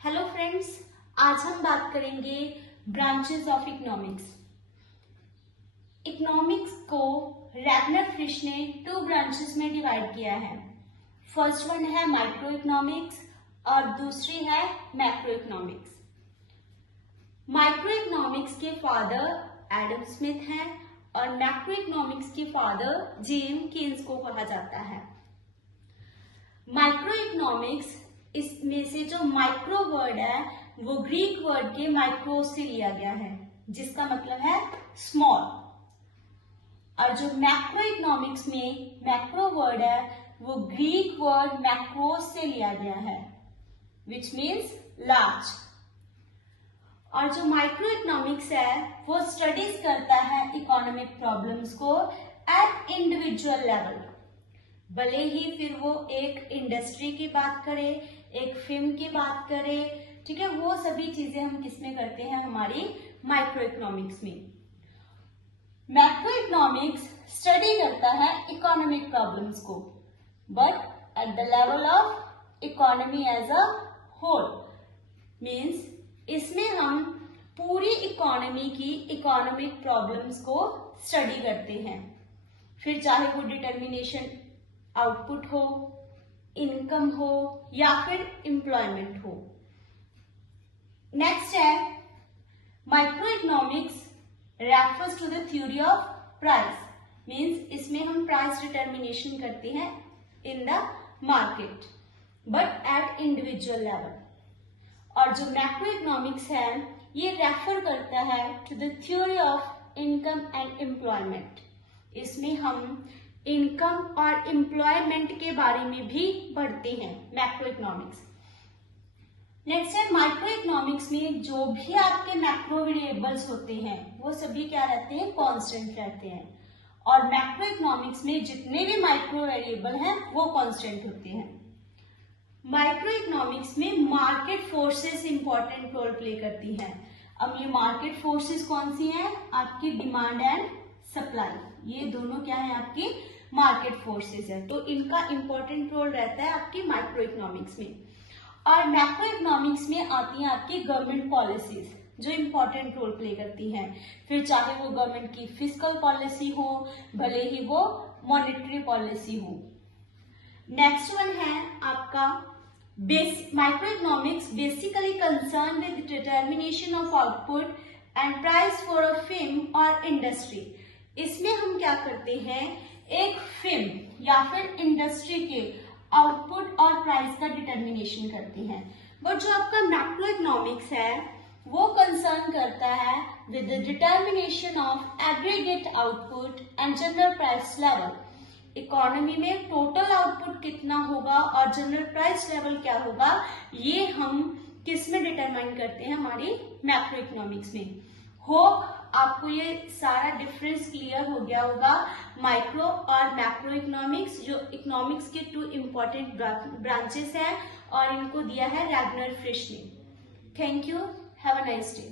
Hello friends, आज हम बात करेंगे ब्रांचेस ऑफ इकोनॉमिक्स। इकोनॉमिक्स को रैगनर फ्रिश ने 2 ब्रांचेस में डिवाइड किया है। फर्स्ट वन है माइक्रो इकोनॉमिक्स और दूसरी है मैक्रो इकोनॉमिक्स। माइक्रो इकोनॉमिक्स के फादर एडम स्मिथ हैं और मैक्रो इकोनॉमिक्स के फादर जेम केन्स को कहा जाता है। माइक्रो इकोनॉमिक्स, इसमें से जो माइक्रो वर्ड है वो ग्रीक वर्ड के माइक्रो से लिया गया है, जिसका मतलब है स्मॉल। और जो मैक्रो इकोनॉमिक्स में मैक्रो वर्ड है वो ग्रीक वर्ड मैक्रोस से लिया गया है, विच मीन्स लार्ज। और जो माइक्रो इकोनॉमिक्स है वो स्टडीज करता है इकोनॉमिक प्रॉब्लम्स को एट इंडिविजुअल लेवल, भले ही फिर वो एक इंडस्ट्री की बात करे, एक फिल्म की बात करे, ठीक है, वो सभी चीजें हम किसमें करते हैं, हमारी माइक्रो इकोनॉमिक्स में। मैक्रो इकोनॉमिक्स स्टडी करता है इकोनॉमिक प्रॉब्लम्स को, but at the level of economy as a whole, means इसमें हम पूरी इकोनॉमी की इकोनॉमिक प्रॉब्लम्स को स्टडी करते हैं, फिर चाहे वो डिटर्मिनेशन आउटपुट हो, इनकम हो या फिर एम्प्लॉयमेंट हो। नेक्स्ट है micro economics refers to the theory of price, means इसमें हम प्राइस डिटर्मिनेशन करते हैं in the market but at individual level. और जो मैक्रो इकोनॉमिक्स है ये रेफर करता है to the theory of income and employment, इसमें हम इनकम और एम्प्लॉयमेंट के बारे में भी पढ़ते हैं मैक्रो इकोनॉमिक्स। नेक्स्ट है माइक्रो इकोनॉमिक्स में जो भी आपके मैक्रो वेरिएबल्स होते हैं वो सभी क्या रहते हैं, कांस्टेंट रहते हैं, और मैक्रो इकोनॉमिक्स में जितने भी माइक्रो वेरिएबल हैं वो कांस्टेंट होते हैं। माइक्रो इकोनॉमिक्स में market forces important role play करती हैं। अब ये मार्केट फोर्सेस कौन सी हैं, आपकी डिमांड एंड सप्लाई, ये दोनों क्या है, आपकी मार्केट फोर्सेस है, तो इनका इंपॉर्टेंट रोल रहता है आपकी माइक्रो इकोनॉमिक्स में। और मैक्रो इकोनॉमिक्स में आती हैं आपकी गवर्नमेंट पॉलिसीज जो इंपॉर्टेंट रोल प्ले करती हैं, फिर चाहे वो गवर्नमेंट की फिस्कल पॉलिसी हो, भले ही वो मॉनेटरी पॉलिसी हो। नेक्स्ट वन है आपका micro economics basically concern with determination of output and price for a film और इंडस्ट्री। इसमें हम क्या करते हैं, एक फिल्म या फिर इंडस्ट्री के आउटपुट और प्राइस का डिटर्मिनेशन करते हैं। बट जो आपका मैक्रो इकोनॉमिक्स है वो कंसर्न करता है with the determination of aggregate output and general price level. Economy में टोटल आउटपुट कितना होगा और जनरल प्राइस लेवल क्या होगा, ये हम किस में डिटरमाइन करते हैं, हमारी मैक्रो इकोनॉमिक्स में। होप आपको ये सारा डिफरेंस क्लियर हो गया होगा माइक्रो और मैक्रो इकोनॉमिक्स, जो इकोनॉमिक्स के 2 इंपॉर्टेंट ब्रांचेस हैं और इनको दिया है रैगनर फ्रिश ने। Thank you, have a nice day.